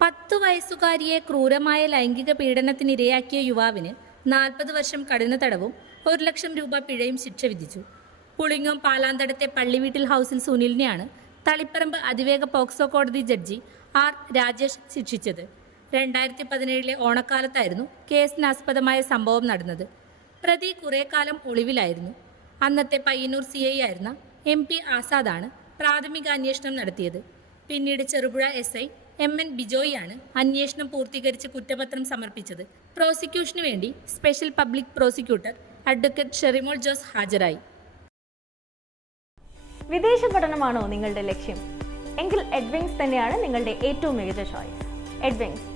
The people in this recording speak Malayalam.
പത്തു വയസ്സുകാരിയെ ക്രൂരമായ ലൈംഗിക പീഡനത്തിന് ഇരയാക്കിയ യുവാവിന് നാൽപ്പത് വർഷം കഠിന തടവും ഒരു ലക്ഷം രൂപ പിഴയും ശിക്ഷ വിധിച്ചു. പുളിങ്ങോം പാലാന്തടത്തെ പള്ളിവീട്ടിൽ ഹൗസിൽ സുനിലിനെയാണ് തളിപ്പറമ്പ് അതിവേഗ പോക്സോ കോടതി ജഡ്ജി ആർ രാജേഷ് ശിക്ഷിച്ചത്. രണ്ടായിരത്തി പതിനേഴിലെ ഓണക്കാലത്തായിരുന്നു കേസിനാസ്പദമായ സംഭവം നടന്നത്. പ്രതി കുറേ കാലം ഒളിവിലായിരുന്നു. അന്നത്തെ പയ്യന്നൂർ സി ഐ ആയിരുന്ന എം പി ആസാദാണ് പ്രാഥമിക അന്വേഷണം നടത്തിയത്. പിന്നീട് Cherupuzha S I M N ബിജോയിയാണ് അന്വേഷണം പൂർത്തീകരിച്ച് കുറ്റപത്രം സമർപ്പിച്ചത്. പ്രോസിക്യൂഷനു വേണ്ടി special public prosecutor advocate Sherimol Jose ഹാജരായി. വിദേശ പഠനമാണോ നിങ്ങളുടെ ലക്ഷ്യം? എങ്കിൽ എഡ്വിങ്സ് തന്നെയാണ് നിങ്ങളുടെ ഏറ്റവും മികച്ച choice Edwings